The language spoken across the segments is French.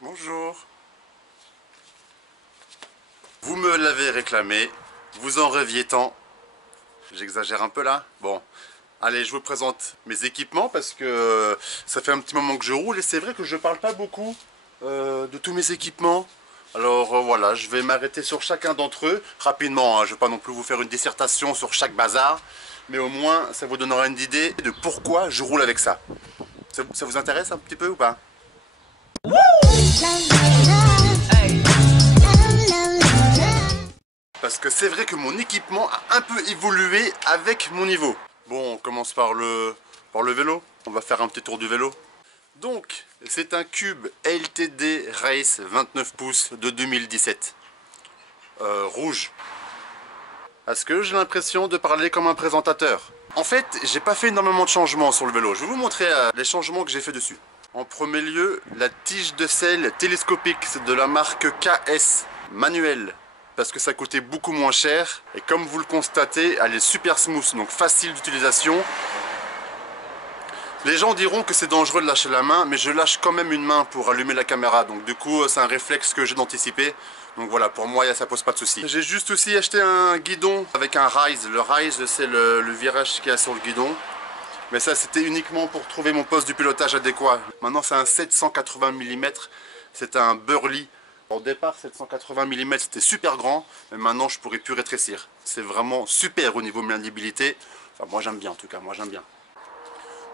Bonjour. Vous me l'avez réclamé, vous en rêviez tant. J'exagère un peu là. Bon, allez, je vous présente mes équipements parce que ça fait un petit moment que je roule et c'est vrai que je parle pas beaucoup de tous mes équipements. Alors voilà, je vais m'arrêter sur chacun d'entre eux rapidement, hein. Je ne vais pas non plus vous faire une dissertation sur chaque bazar, mais au moins ça vous donnera une idée de pourquoi je roule avec ça. Ça vous intéresse un petit peu ou pas? Parce que c'est vrai que mon équipement a un peu évolué avec mon niveau. Bon, on commence par le vélo. On va faire un petit tour du vélo. Donc, c'est un Cube LTD Race 29 pouces de 2017. Rouge. Est-ce que j'ai l'impression de parler comme un présentateur? En fait, j'ai pas fait énormément de changements sur le vélo. Je vais vous montrer les changements que j'ai fait dessus. En premier lieu, la tige de selle télescopique, c'est de la marque KS manuelle. Parce que ça coûtait beaucoup moins cher. Et comme vous le constatez, elle est super smooth, donc facile d'utilisation. Les gens diront que c'est dangereux de lâcher la main, mais je lâche quand même une main pour allumer la caméra. Donc du coup, c'est un réflexe que j'ai d'anticiper. Donc voilà, pour moi, ça pose pas de souci. J'ai juste aussi acheté un guidon avec un rise. Le rise, c'est le virage qu'il y a sur le guidon. Mais ça, c'était uniquement pour trouver mon poste du pilotage adéquat. Maintenant, c'est un 780 mm. C'est un Burley. Au départ, 780 mm, c'était super grand. Mais maintenant, je pourrais plus rétrécir. C'est vraiment super au niveau maniabilité. Enfin, moi, j'aime bien en tout cas. Moi, j'aime bien.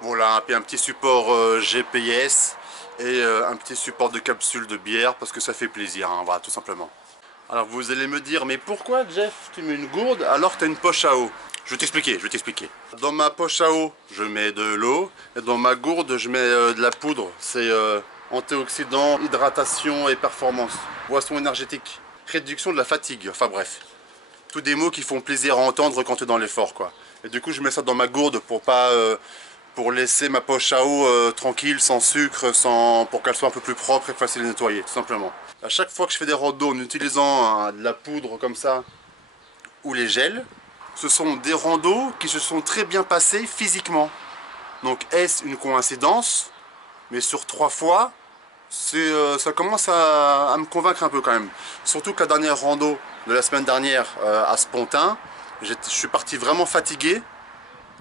Voilà, puis un petit support GPS et un petit support de capsule de bière parce que ça fait plaisir, hein, voilà, tout simplement. Alors vous allez me dire, mais pourquoi Jeff, tu mets une gourde alors que tu as une poche à eau? Je vais t'expliquer. Dans ma poche à eau, je mets de l'eau et dans ma gourde, je mets de la poudre. C'est antioxydant, hydratation et performance. Boisson énergétique, réduction de la fatigue, enfin bref. Tous des mots qui font plaisir à entendre quand tu es dans l'effort, quoi. Et du coup, je mets ça dans ma gourde pour pas... pour laisser ma poche à eau tranquille, sans sucre, pour qu'elle soit un peu plus propre et facile à nettoyer, tout simplement. À chaque fois que je fais des randos en utilisant de la poudre comme ça, ou les gels, ce sont des randos qui se sont très bien passés physiquement. Donc est-ce une coïncidence? Mais sur 3 fois, ça commence à me convaincre un peu quand même. Surtout que la dernière rando de la semaine dernière à Spontin, je suis parti vraiment fatigué.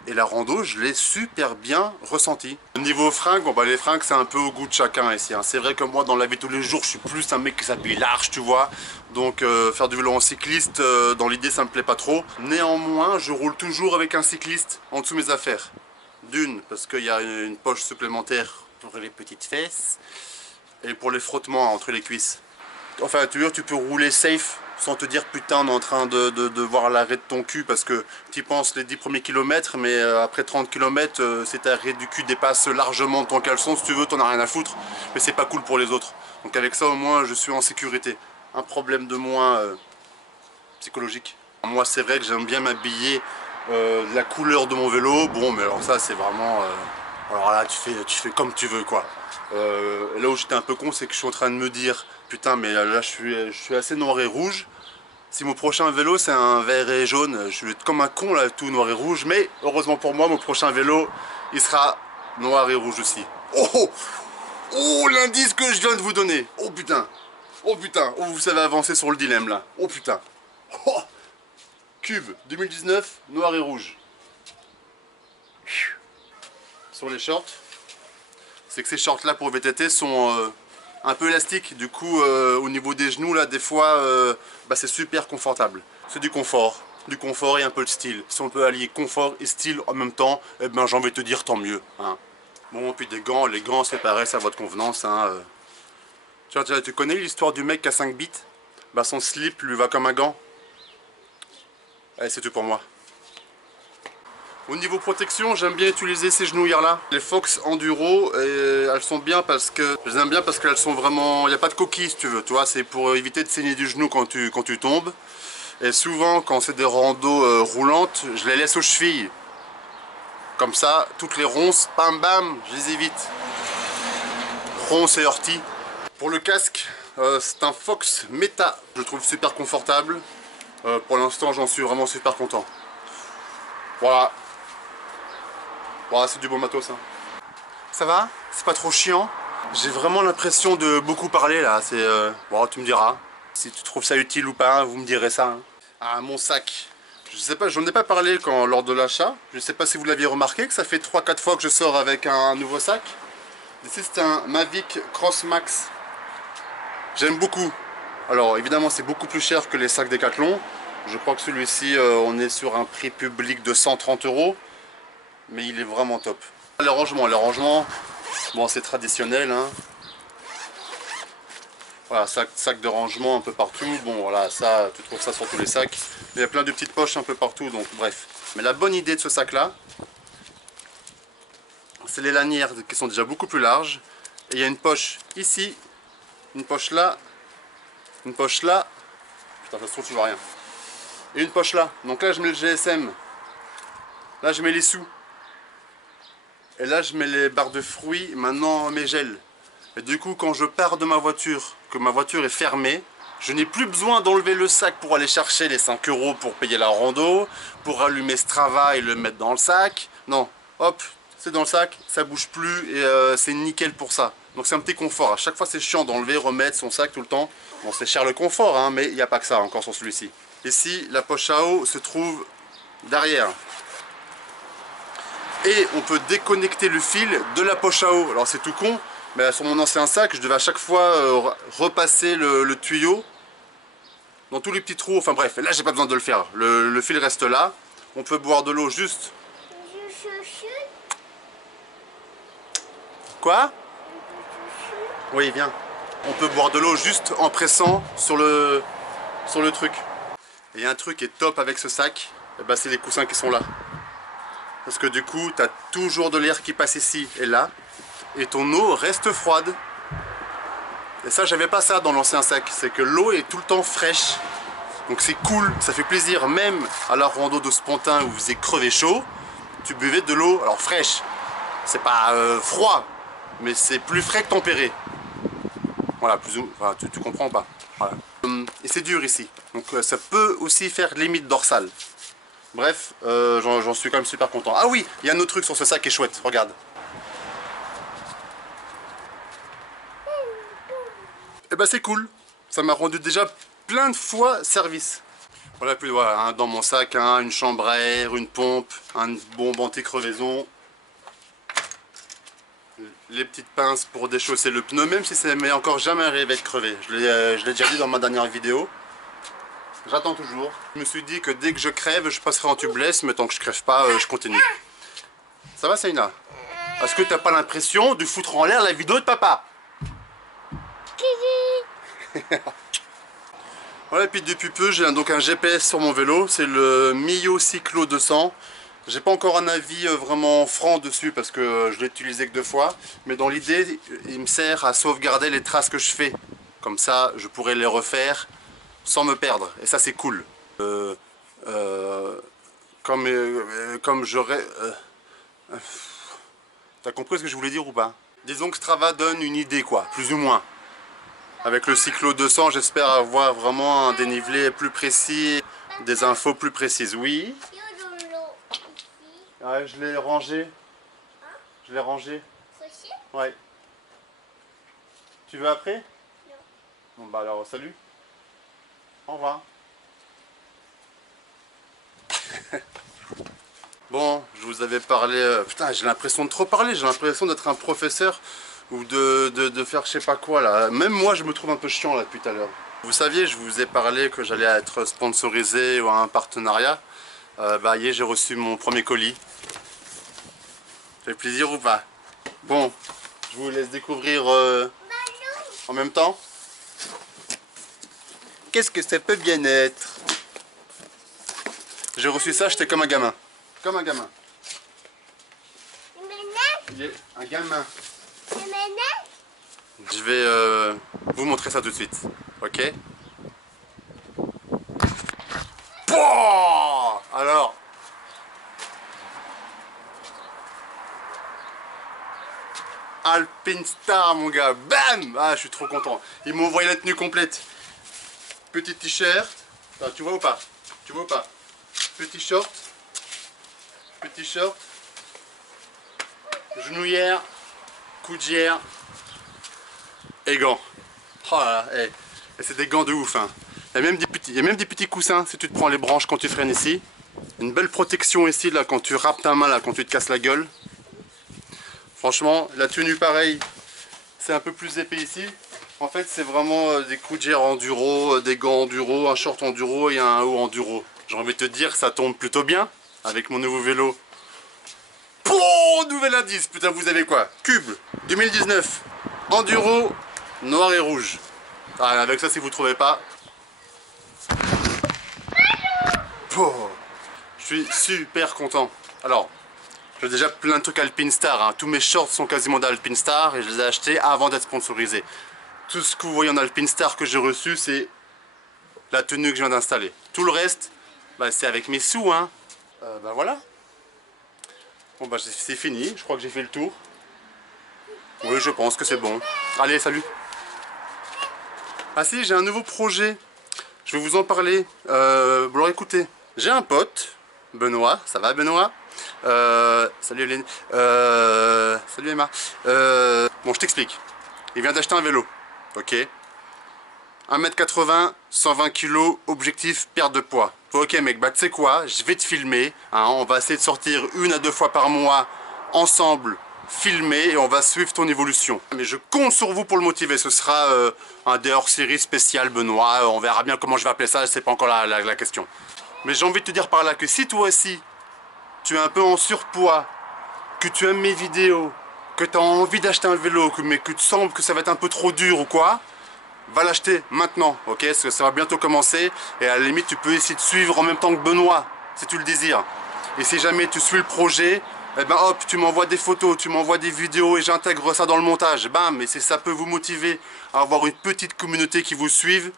Et la rando, je l'ai super bien ressenti. Au niveau fringues, bon bah les fringues c'est un peu au goût de chacun ici, hein. C'est vrai que moi dans la vie de tous les jours, je suis plus un mec qui s'habille large, tu vois. Donc faire du vélo en cycliste, dans l'idée ça me plaît pas trop. Néanmoins, je roule toujours avec un cycliste en dessous de mes affaires. D'une, parce qu'il y a une poche supplémentaire pour les petites fesses. Et pour les frottements entre les cuisses. Enfin, tu peux rouler safe sans te dire putain on est en train de voir l'arrêt de ton cul parce que tu penses les 10 premiers kilomètres, mais après 30 km, si ta arrêt du cul dépasse largement ton caleçon, si tu veux, t'en as rien à foutre, mais c'est pas cool pour les autres. Donc avec ça au moins je suis en sécurité. Un problème de moins psychologique. Moi c'est vrai que j'aime bien m'habiller de la couleur de mon vélo, bon mais alors ça c'est vraiment... alors là tu fais comme tu veux quoi. Là où j'étais un peu con, c'est que je suis en train de me dire putain mais là je suis assez noir et rouge. Si mon prochain vélo c'est un vert et jaune, je vais être comme un con là, tout noir et rouge. Mais heureusement pour moi, mon prochain vélo il sera noir et rouge aussi. Oh oh, oh l'indice que je viens de vous donner. Oh putain, oh putain, oh vous savez avancer sur le dilemme là. Oh putain. Oh, Cube 2019 noir et rouge. Sur les shorts, c'est que ces shorts là pour VTT sont un peu élastiques, du coup au niveau des genoux là des fois bah, c'est super confortable. C'est du confort et un peu de style. Si on peut allier confort et style en même temps, eh ben j'ai envie de te dire tant mieux, hein. Bon, puis des gants, les gants c'est pareil, c'est à votre convenance, hein. Tu connais l'histoire du mec qui a 5 bits? Bah son slip lui va comme un gant. Allez, c'est tout pour moi. Au niveau protection, j'aime bien utiliser ces genouillères là. Les Fox Enduro, et elles sont bien parce que... Je les aime bien parce qu'elles sont vraiment... Il n'y a pas de coquille si tu veux, tu vois. C'est pour éviter de saigner du genou quand tu tombes. Et souvent, quand c'est des randos roulantes, je les laisse aux chevilles. Comme ça, toutes les ronces, bam bam, je les évite. Ronces et orties. Pour le casque, c'est un Fox Meta. Je le trouve super confortable. Pour l'instant, j'en suis vraiment super content. Voilà. Voilà, c'est du bon matos, hein. Ça va? C'est pas trop chiant? J'ai vraiment l'impression de beaucoup parler là, c'est... Bon, tu me diras, si tu trouves ça utile ou pas, vous me direz ça. Hein. Ah, mon sac. Je sais pas, j'en ai pas parlé lors de l'achat. Je sais pas si vous l'aviez remarqué, que ça fait 3-4 fois que je sors avec un nouveau sac. Ici c'est un Mavic Cross Max. J'aime beaucoup. Alors évidemment c'est beaucoup plus cher que les sacs Decathlon. Je crois que celui-ci on est sur un prix public de 130 €. Mais il est vraiment top. Les rangements, bon c'est traditionnel. Hein. Voilà, sac de rangement un peu partout. Bon voilà, ça, tu trouves ça sur tous les sacs. Il y a plein de petites poches un peu partout, donc bref. Mais la bonne idée de ce sac là, c'est les lanières qui sont déjà beaucoup plus larges. Et il y a une poche ici, une poche là, une poche là. Putain, ça se trouve, tu vois rien. Et une poche là. Donc là, je mets le GSM. Là, je mets les sous. Et là, je mets les barres de fruits. Maintenant, mes gels. Et du coup, quand je pars de ma voiture, que ma voiture est fermée, je n'ai plus besoin d'enlever le sac pour aller chercher les 5 € pour payer la rando, pour allumer Strava et le mettre dans le sac. Non, hop, c'est dans le sac, ça bouge plus et c'est nickel pour ça. Donc c'est un petit confort. À chaque fois, c'est chiant d'enlever, remettre son sac tout le temps. Bon, c'est cher le confort, hein, mais il n'y a pas que ça encore sur celui-ci. Ici, la poche à eau se trouve derrière. Et on peut déconnecter le fil de la poche à eau. Alors c'est tout con. Mais sur mon ancien sac, je devais à chaque fois repasser le tuyau dans tous les petits trous. Enfin bref, là j'ai pas besoin de le faire. Le fil reste là. On peut boire de l'eau juste. Quoi? Oui, viens. On peut boire de l'eau juste en pressant sur le truc. Et un truc qui est top avec ce sac, eh ben, c'est les coussins qui sont là. Parce que du coup, tu as toujours de l'air qui passe ici et là. Et ton eau reste froide. Et ça, j'avais pas ça dans l'ancien sac. C'est que l'eau est tout le temps fraîche. Donc c'est cool, ça fait plaisir. Même à la rando de Spontin où vous faisiez crever chaud, tu buvais de l'eau, alors fraîche. C'est pas froid, mais c'est plus frais que tempéré. Voilà, plus ou enfin, tu comprends pas. Voilà. Et c'est dur ici. Donc ça peut aussi faire limite dorsale. Bref, j'en suis quand même super content. Ah oui, il y a un autre truc sur ce sac qui est chouette, regarde. Et bah c'est cool, ça m'a rendu déjà plein de fois service. Voilà, puis voilà, hein, dans mon sac, hein, une chambre à air, une pompe, un bombe anti-crevaison, les petites pinces pour déchausser le pneu, même si ça m'est encore jamais arrivé de crever. Je l'ai déjà dit dans ma dernière vidéo. J'attends toujours. Je me suis dit que dès que je crève, je passerai en tubeless, mais tant que je crève pas, je continue. Ça va, Saïna? Est-ce que t'as pas l'impression de foutre en l'air la vidéo de papa? Voilà, et puis depuis peu j'ai donc un GPS sur mon vélo, c'est le Mio Cyclo 200. J'ai pas encore un avis vraiment franc dessus parce que je l'ai utilisé que 2 fois, mais dans l'idée il me sert à sauvegarder les traces que je fais. Comme ça je pourrais les refaire sans me perdre, et ça c'est cool. Comme j'aurais... T'as compris ce que je voulais dire ou pas? Disons que Strava donne une idée quoi, plus ou moins. Avec le Cyclo 200, j'espère avoir vraiment un dénivelé plus précis, des infos plus précises. Oui. Ouais, je l'ai rangé. Je l'ai rangé. Ouais. Tu veux après? Non. Bon bah alors salut. Au revoir. Bon, je vous avais parlé... putain, j'ai l'impression de trop parler, j'ai l'impression d'être un professeur ou de faire je sais pas quoi là. Même moi je me trouve un peu chiant là depuis tout à l'heure. Vous saviez, je vous ai parlé que j'allais être sponsorisé ou à un partenariat. Bah hier j'ai reçu mon premier colis. Ça fait plaisir ou pas? Bon, je vous laisse découvrir en même temps. Qu'est-ce que ça peut bien être? J'ai reçu ça, j'étais comme un gamin. Comme un gamin. Il est un gamin. Je vais vous montrer ça tout de suite. Ok? Pouah! Alors. Alpinestar mon gars. Bam! Ah, je suis trop content. Ils m'ont envoyé la tenue complète. Petit t-shirt. Tu vois ou pas? Tu vois ou pas? Petit short. Petit short. Genouillère. Coudière. Et gants. Oh là là, et c'est des gants de ouf. Hein. Il y a même des petits coussins si tu te prends les branches quand tu freines ici. Une belle protection ici là quand tu râpes ta main là, quand tu te casses la gueule. Franchement, la tenue pareil, c'est un peu plus épais ici. En fait, c'est vraiment des gouttières enduro, des gants enduro, un short enduro et un haut enduro. J'ai envie de te dire, ça tombe plutôt bien avec mon nouveau vélo. Oh, nouvel indice, putain, vous avez quoi? Cube 2019, enduro, noir et rouge. Ah, avec ça, si vous trouvez pas. Oh, je suis super content. Alors, j'ai déjà plein de trucs Alpinestar. Hein. Tous mes shorts sont quasiment d'Alpinestar et je les ai achetés avant d'être sponsorisés. Tout ce que vous voyez en Alpinestar que j'ai reçu, c'est la tenue que je viens d'installer. Tout le reste, bah, c'est avec mes sous. Hein. Bah voilà. Bon bah c'est fini, je crois que j'ai fait le tour. Oui, je pense que c'est bon. Allez, salut. Ah si, j'ai un nouveau projet. Je vais vous en parler. Bon, écoutez, j'ai un pote, Benoît. Ça va, Benoît? Salut Hélène. Salut Emma. Bon, je t'explique. Il vient d'acheter un vélo. Ok. 1m80, 120 kg, objectif perte de poids. Ok mec, bah tu sais quoi, je vais te filmer, hein, on va essayer de sortir 1 à 2 fois par mois ensemble, filmer et on va suivre ton évolution. Mais je compte sur vous pour le motiver, ce sera un des hors-série spécial Benoît, on verra bien comment je vais appeler ça, c'est pas encore la question. Mais j'ai envie de te dire par là que si toi aussi, tu es un peu en surpoids, que tu aimes mes vidéos, que tu as envie d'acheter un vélo, mais que tu sembles que ça va être un peu trop dur ou quoi, va l'acheter maintenant, ok? Parce que ça va bientôt commencer et à la limite tu peux essayer de suivre en même temps que Benoît, si tu le désires. Et si jamais tu suis le projet, eh ben hop, tu m'envoies des photos, tu m'envoies des vidéos et j'intègre ça dans le montage. Bam, et si ça peut vous motiver à avoir une petite communauté qui vous suive,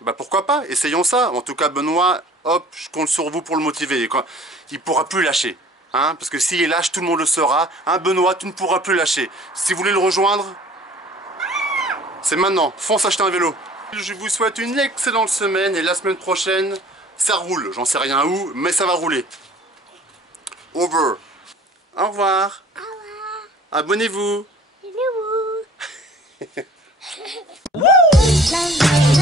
bah pourquoi pas, essayons ça. En tout cas Benoît, hop, je compte sur vous pour le motiver. Il pourra plus lâcher, hein? Parce que s'il lâche, tout le monde le saura. Hein, Benoît, tu ne pourras plus lâcher. Si vous voulez le rejoindre, c'est maintenant, fonce acheter un vélo. Je vous souhaite une excellente semaine et la semaine prochaine, ça roule. J'en sais rien où, mais ça va rouler. Over. Au revoir. Au revoir. Abonnez-vous. Abonnez-vous.